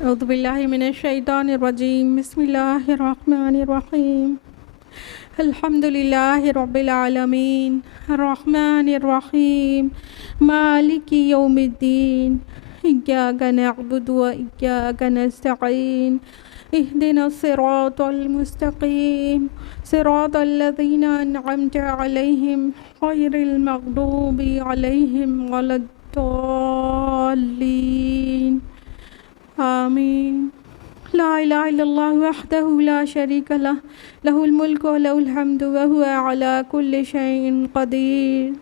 औज़ुबिल्लाहि मिनश्शैतानिर्रजीम बिस्मिल्लाहिर्रहमानिर्रहीम अल्हम्दुलिल्लाहि रब्बिल आलमीन अर्रहमानिर्रहीम मालिकि यौमिद्दीन इय्याका नअबुदु व इय्याका नस्तईन इहदिनस सिरातल मुस्तकीम सिरातल लज़ीना अनअमता अलैहिम गैरिल मग़दूबि अलैहिम वलद्दाल्लीन आमीन। ला इलाहा इल्लल्लाह वहदहु ला शरीका लह लहुल मुल्कु व लहुल हम्दु व हुवा अला कुल्लि शैइन क़दीर।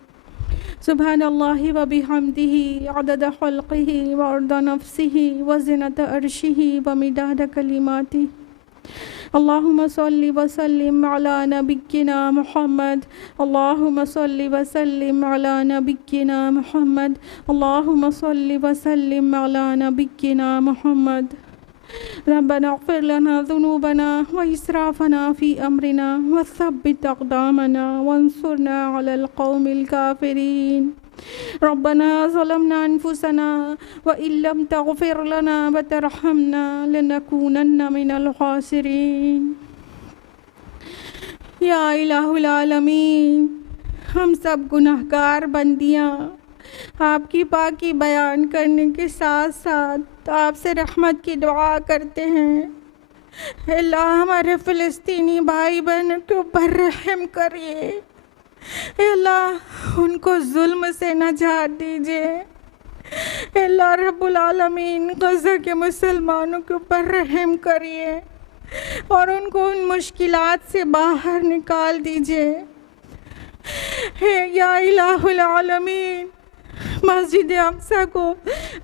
सुब्हानल्लाहि व बिहम्दिही अदद ख़ल्क़िही व अर्दा नफ्सिही व ज़िनत अर्शिही व मिदाद कलिमातिही। अल्लाहुम्मा सल्लि व सल्लिम अला नबिय्यिना मुहम्मद। अल्लाहुम्मा सल्लि व सल्लिम अला नबिय्यिना मुहम्मद। अल्लाहुम्मा सल्लि व सल्लिम अला नबिय्यिना मुहम्मद। रब्बना इग़फ़िर लना ज़ुनूबना व इसराफ़ना फ़ी अमरिना व थब्बित अक़दामना वंसुरना अलल क़ौमिल काफ़िरीन। रब्बना ज़लमना अनफुसना व इल्लम तग़फ़िर लना व तरहमना लनकूनन्ना मिनल ख़ासिरीन। या इलाहुल आलमीन, हम सब गुनहगार बंदियाँ आपकी पाकी बयान करने के साथ साथ आपसे रहमत की दुआ करते हैं। अल्लाह हमारे फ़िलिस्तीनी भाई बहन के ऊपर रहम करिए। अल्लाह उनको जुल्म से नजात दीजिए। अल्लाह रब्बुल आलमीन गज़ा के मुसलमानों के ऊपर रहम करिए और उनको उन मुश्किलात से बाहर निकाल दीजिए। या इलाहुल आलमीन, मस्जिद अक़सा को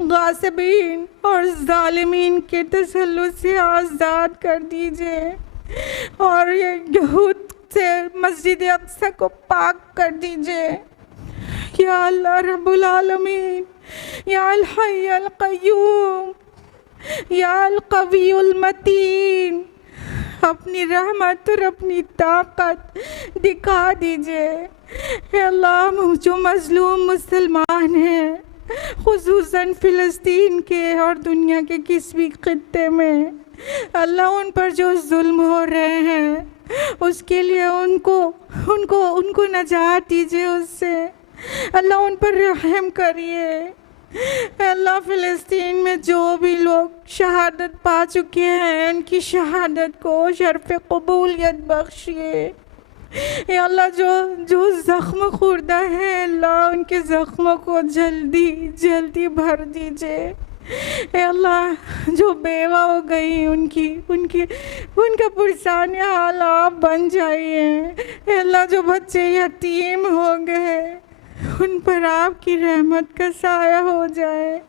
गासिबीन और ज़ालिमीन के तसल्लुत से आज़ाद कर दीजिए और ये यहूद से मस्जिद अक़सा को पाक कर दीजिए। या अल्लाह रब्बुल आलमीन, या अल हय्य अल क़य्यूम, या अल क़वियुल मतीन, अपनी रहमत और अपनी ताकत दिखा दीजिए। अल्लाह जो मज़लूम मुसलमान हैं ख़ुसूसन फ़िलिस्तीन के और दुनिया के किसी भी ख़ित्ते में, अल्लाह उन पर जो जुल्म हो रहे हैं उसके लिए उनको नजात दीजिए उससे। अल्लाह उन पर रहम करिए। अल्लाह फ़िलिस्तीन में जो भी लोग शहादत पा चुके हैं उनकी शहादत को शर्फ़ क़बूलियत बख्शिए। या अल्लाह जो ज़ख्म खुर्दा है अल्लाह उनके ज़ख्मों को जल्दी जल्दी भर दीजिए। अल्लाह जो बेवा हो गई उनका पुरसान हाल आप बन जाइए। अल्लाह जो बच्चे यतीम हो गए उन पर आपकी रहमत का साया हो जाए।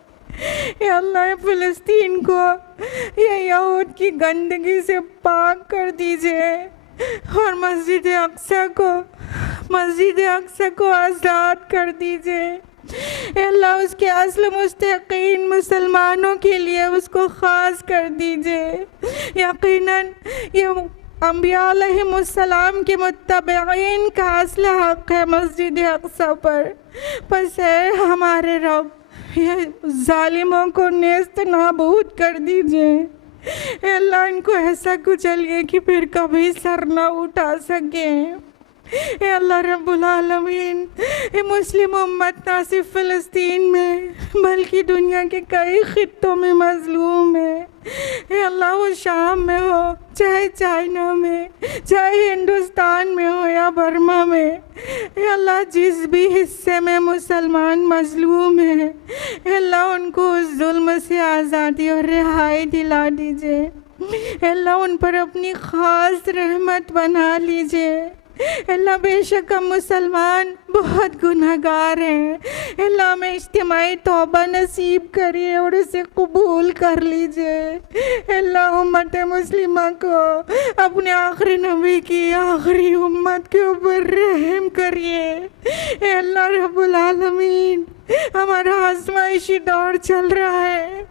अल्लाह फ़िलिस्तीन को ये यहूद की गंदगी से पाक कर दीजिए और मस्जिद अक़सा को आज़ाद कर दीजिए। अल्लाह उसके असल मुस्तक़ीन मुसलमानों के लिए उसको ख़ास कर दीजिए। यकीनन ये अम्बिया अलैहिमुस्सलाम के मुत्तबईन का असल हक़ है मस्जिद अक़सा पर। बस है हमारे रब, ये ज़ालिमों को नेस्त नाबूद कर दीजिए। अल्लाह इनको ऐसा कुचलिए कि फिर कभी सर न उठा सके। अल्लाह रब्बुल आलमीन, ये मुस्लिम उम्मत ना सिर्फ फ़िलिस्तीन में बल्कि दुनिया के कई ख़ित्तों में मज़लूम है। अल्लाह वो शाम में हो, चाहे चाइना में, चाहे हिंदुस्तान में हो या बर्मा में, अल्लाह जिस भी हिस्से में मुसलमान मज़लूम है अल्लाह उनको उस जुल्म से आज़ादी और रिहाई दिला दीजिए। अल्लाह उन पर अपनी ख़ास रहमत बना लीजिए। अल्लाह बेशक हम मुसलमान बहुत गुनहगार हैं। अल्लाह में इज्तिमाई तौबा नसीब करिए और उसे कबूल कर लीजिए। अल्लाह उम्मत मुस्लिमा को अपने आखिरी नबी की आखिरी उम्मत के ऊपर रहम करिए। अल्लाह रब्बुल आलमीन, हमारा आज़माइशी दौर चल रहा है।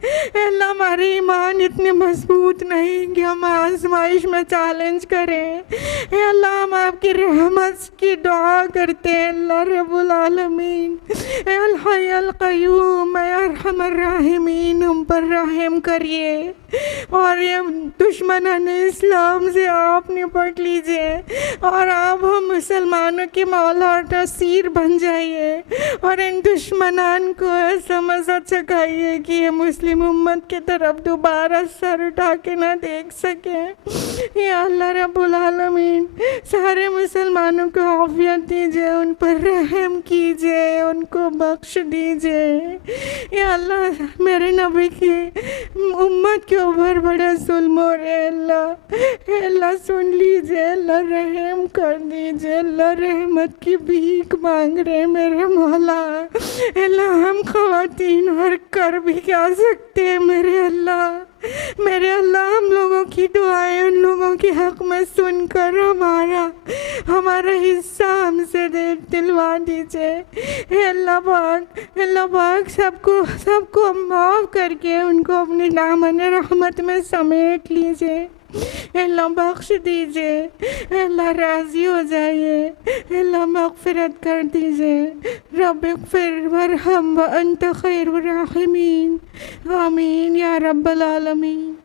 अल्लाह हमारे ईमान इतने मजबूत नहीं कि हम आज़माइश में चैलेंज करें। अल्लाह हम आपकी रहमत की दुआ करते हैं। अल्लाह रब्बुल आलमीन, अल हय्य अल क़य्यूम, अरहमर राहिमीन, हम पर रहम करिए। और ये दुश्मनान इस्लाम से आप निपट लीजिए और आप हम मुसलमानों के मौला और नसीर बन जाइए और इन दुश्मनान को ऐसा मज़ा चखाइए कि ये मुस्लिम उम्मत की तरफ दोबारा सर उठा के ना देख सके। या अल्लाह रब्बुल आलमीन सारे मुसलमानों को आफियत दीजिए, उन पर रहम कीजिए, उनको बख्श दीजिए। या अल्लाह मेरे नबी की उम्मत के ऊपर बड़ा जुल्म हो रहा है अल्लाह, अल्लाह सुन लीजिए, अल्लाह रहम कर दीजिए, अल्लाह रहमत की भीख मांग रहे मेरे मौला। अल्लाह हम ख़वातीन और कर भी क्या सकते हैं मेरे अल्लाह, मेरे अल्लाह हम लोगों की दुआएं उन लोगों के हक़ में सुनकर हमारा हिस्सा हमसे दिलवा दीजिए। अल्लाह पाक सबको माफ़ करके उनको अपने दामन रहमत में समेट लीजिए। अल्लाह बख्श दीजिए, अल्लाह राज़ी हो जाइए, अल्लाह मग़फ़िरत कर दीजिए। रब्बिग़फ़िर वरहम व अंत खैरुर राहिमीन। आमीन या रब्बल आलमीन।